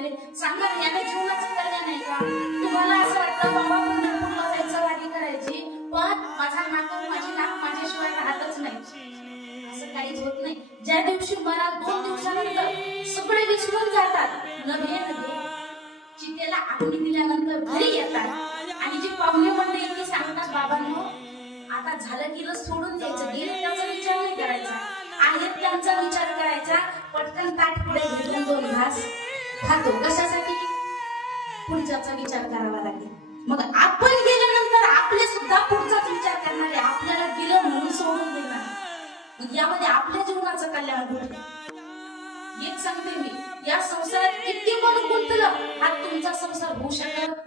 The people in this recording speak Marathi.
झाले सांगा याने जीवनाचं कल्याण आहे का? तुम्हाला असं वाटतं बाबा पंढरपूरला जायचं वारी करायची पण माझा नाक माझी नाक माझ्याशिवाय राहतच नाही, असं काहीच होत नाही. ज्या दिवशी मला 2 दिवसानंतर सगळे विसरून जातात, नभे नभे चितेला आग्नी दिल्यानंतर घरी येतात आणि जी पाहुणे मंडळी ती सांगतात बाबांनो आता झालं गेलं सोडून द्यायचं, गेलं त्याचा विचार नाही करायचा, आहेत त्यांचा विचार करायचा. पटकन ताट पुढे घेऊन 2 घास खातो, कशासाठी? पुढच्याचा विचार करावा लागेल. मग आपण गेल्यानंतर आपले सुद्धा पुढचाच विचार करणारे, आपल्याला गेलं म्हणून सोडून देणार. मग यामध्ये आपल्या जीवनाचं कल्याण होईल. एक सांगते मी, या संसारात किती पण गुंतलं हा तुमचा संसार होऊ शकत